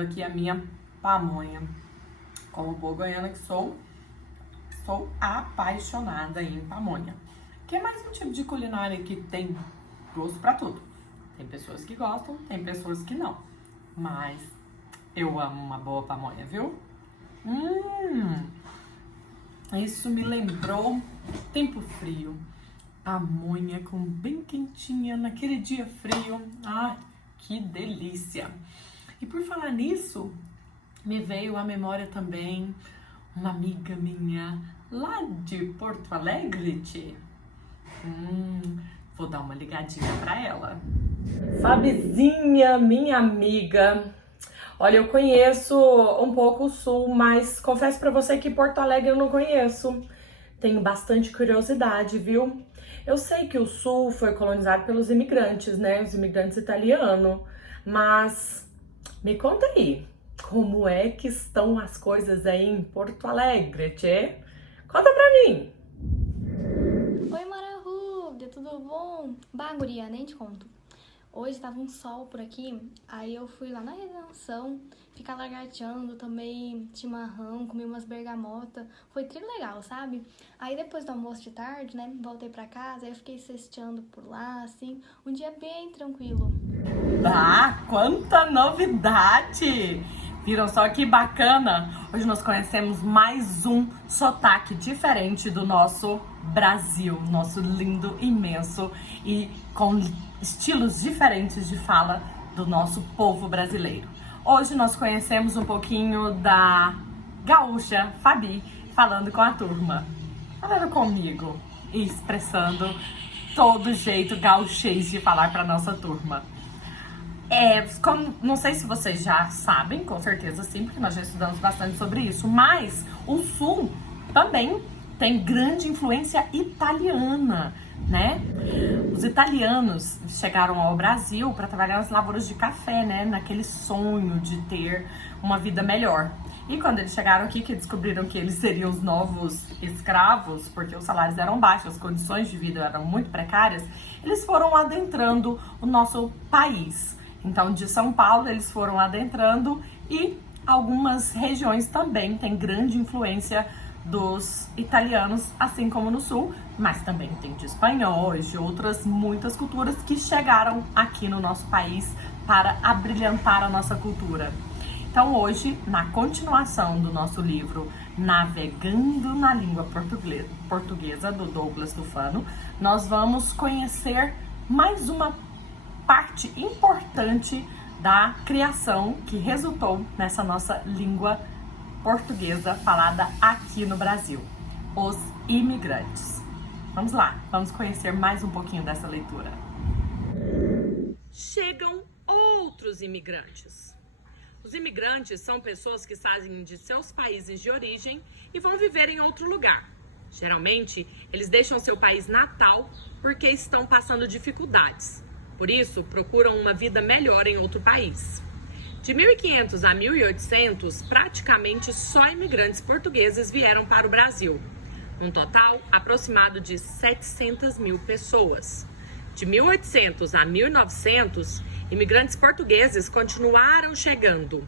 comendo aqui a minha pamonha. Como boa goiana que sou apaixonada em pamonha. Que é mais um tipo de culinária que tem gosto pra tudo. Tem pessoas que gostam, tem pessoas que não. Mas eu amo uma boa pamonha, viu? Isso me lembrou tempo frio. Pamonha com bem quentinha naquele dia frio. Ai, que delícia! E por falar nisso, me veio à memória também uma amiga minha lá de Porto Alegre, tchê. Vou dar uma ligadinha pra ela. Fabizinha, minha amiga. Olha, eu conheço um pouco o Sul, mas confesso pra você que Porto Alegre eu não conheço. Tenho bastante curiosidade, viu? Eu sei que o Sul foi colonizado pelos imigrantes, né? Os imigrantes italianos. Mas me conta aí, como é que estão as coisas aí em Porto Alegre, tchê? Conta pra mim! Oi, Maravilha, tudo bom? Bah, guria, nem te conto. Hoje tava um sol por aqui, aí eu fui lá na Redenção, ficar lagarteando, tomei chimarrão, comi umas bergamotas, foi tri legal, sabe? Aí depois do almoço de tarde, né, voltei pra casa, aí eu fiquei cesteando por lá, assim, um dia bem tranquilo. Ah, quanta novidade! Viram só que bacana? Hoje nós conhecemos mais um sotaque diferente do nosso Brasil, nosso lindo, imenso e com estilos diferentes de fala do nosso povo brasileiro. Hoje nós conhecemos um pouquinho da gaúcha Fabi falando com a turma, falando comigo e expressando todo jeito gauchês de falar para nossa turma. Não sei se vocês já sabem, com certeza sim, porque nós já estudamos bastante sobre isso, mas o Sul também tem grande influência italiana, né? Os italianos chegaram ao Brasil para trabalhar nas lavouras de café, né? Naquele sonho de ter uma vida melhor. E quando eles chegaram aqui, que descobriram que eles seriam os novos escravos, porque os salários eram baixos, as condições de vida eram muito precárias, eles foram adentrando o nosso país. Então, de São Paulo, eles foram adentrando e algumas regiões também têm grande influência dos italianos, assim como no Sul, mas também tem de espanhóis, de outras muitas culturas que chegaram aqui no nosso país para abrilhantar a nossa cultura. Então, hoje, na continuação do nosso livro Navegando na Língua Portuguesa, do Douglas Tufano, nós vamos conhecer mais uma parte importante da criação que resultou nessa nossa língua portuguesa falada aqui no Brasil, os imigrantes. Vamos lá, vamos conhecer mais um pouquinho dessa leitura. Chegam outros imigrantes. Os imigrantes são pessoas que saem de seus países de origem e vão viver em outro lugar. Geralmente, eles deixam seu país natal porque estão passando dificuldades. Por isso, procuram uma vida melhor em outro país. De 1500 a 1800, praticamente só imigrantes portugueses vieram para o Brasil. Um total aproximado de 700 mil pessoas. De 1800 a 1900, imigrantes portugueses continuaram chegando.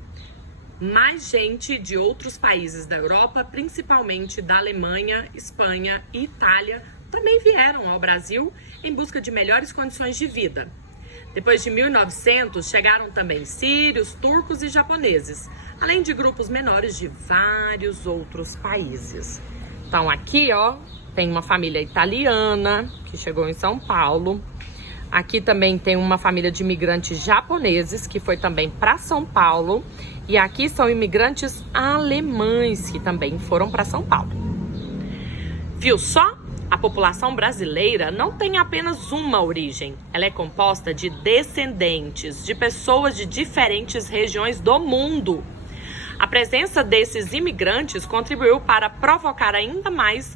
Mais gente de outros países da Europa, principalmente da Alemanha, Espanha e Itália, também vieram ao Brasil em busca de melhores condições de vida. Depois de 1900, chegaram também sírios, turcos e japoneses, além de grupos menores de vários outros países. Então aqui, ó, tem uma família italiana que chegou em São Paulo. Aqui também tem uma família de imigrantes japoneses que foi também para São Paulo. E aqui são imigrantes alemães que também foram para São Paulo. Viu só? A população brasileira não tem apenas uma origem. Ela é composta de descendentes de pessoas de diferentes regiões do mundo. A presença desses imigrantes contribuiu para provocar ainda mais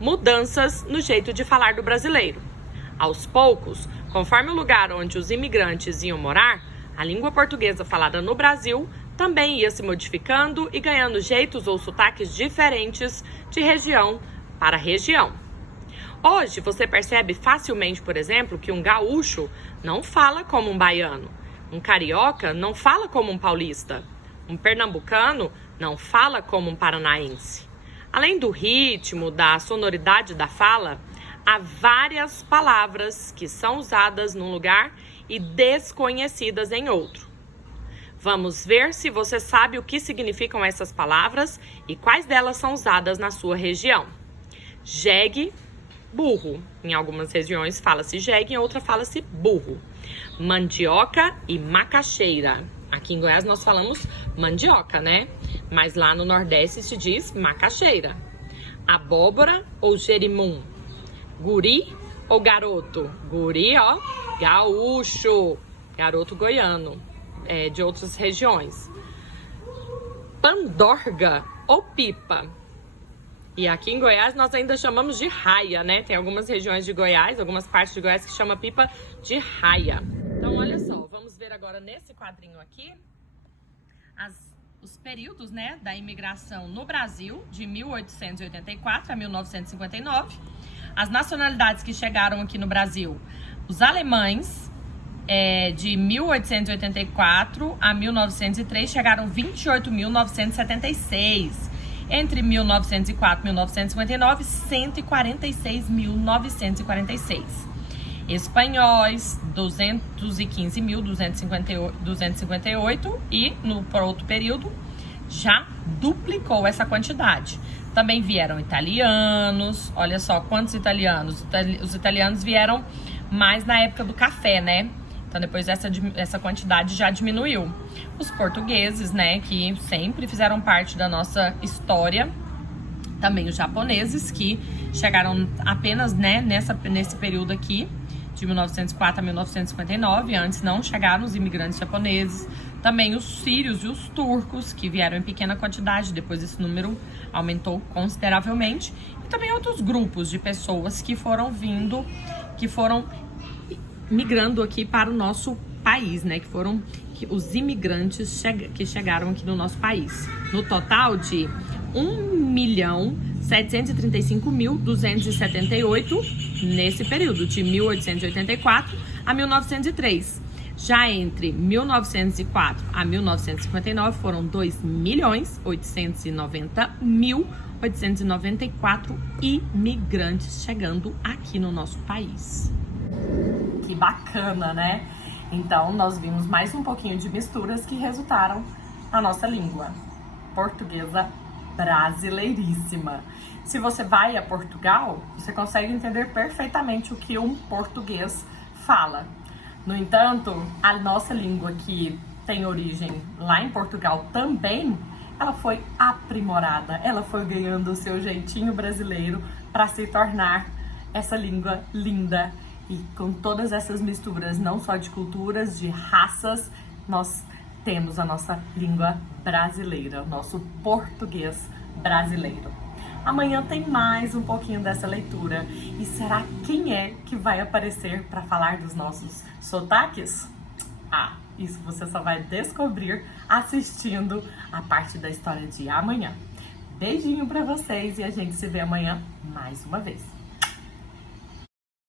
mudanças no jeito de falar do brasileiro. Aos poucos, conforme o lugar onde os imigrantes iam morar, a língua portuguesa falada no Brasil também ia se modificando e ganhando jeitos ou sotaques diferentes de região para região. Hoje, você percebe facilmente, por exemplo, que um gaúcho não fala como um baiano, um carioca não fala como um paulista, Um pernambucano não fala como um paranaense. Além do ritmo, da sonoridade da fala, há várias palavras que são usadas num lugar e desconhecidas em outro. Vamos ver se você sabe o que significam essas palavras e quais delas são usadas na sua região. Jegue, burro. Em algumas regiões fala-se jegue, em outra fala-se burro. Mandioca e macaxeira. Aqui em Goiás nós falamos mandioca, né? Mas lá no Nordeste se diz macaxeira. Abóbora ou jerimum? Guri ou garoto? Guri, ó, gaúcho. Garoto goiano, de outras regiões. Pandorga ou pipa? E aqui em Goiás nós ainda chamamos de raia, né? Tem algumas regiões de Goiás, algumas partes de Goiás que chama pipa de raia. Então, olha só, vamos ver agora nesse quadrinho aqui os períodos, né, da imigração no Brasil, de 1884 a 1959. As nacionalidades que chegaram aqui no Brasil: os alemães, de 1884 a 1903, chegaram 28.976. Entre 1904 e 1959, 146.946. Espanhóis, 215.258 e, por outro período, já duplicou essa quantidade. Também vieram italianos, olha só quantos italianos. Os italianos vieram mais na época do café, né? Então depois essa quantidade já diminuiu. Os portugueses, né, que sempre fizeram parte da nossa história. Também os japoneses, que chegaram apenas, né, nesse período aqui, de 1904 a 1959. Antes não chegaram os imigrantes japoneses. Também os sírios e os turcos, que vieram em pequena quantidade. Depois esse número aumentou consideravelmente. E também outros grupos de pessoas que foram migrando aqui para o nosso país, né? Que foram os imigrantes que chegaram aqui no nosso país. No total de 1.735.278 nesse período, de 1884 a 1903. Já entre 1904 a 1959 foram 2.890.894 imigrantes chegando aqui no nosso país. Que bacana, né? Então, nós vimos mais um pouquinho de misturas que resultaram na nossa língua portuguesa brasileiríssima. Se você vai a Portugal, você consegue entender perfeitamente o que um português fala. No entanto, a nossa língua, que tem origem lá em Portugal também, ela foi aprimorada, ela foi ganhando o seu jeitinho brasileiro para se tornar essa língua linda. E com todas essas misturas, não só de culturas, de raças, nós temos a nossa língua brasileira, o nosso português brasileiro. Amanhã tem mais um pouquinho dessa leitura. E será quem é que vai aparecer para falar dos nossos sotaques? Isso você só vai descobrir assistindo a parte da história de amanhã. Beijinho para vocês e a gente se vê amanhã mais uma vez.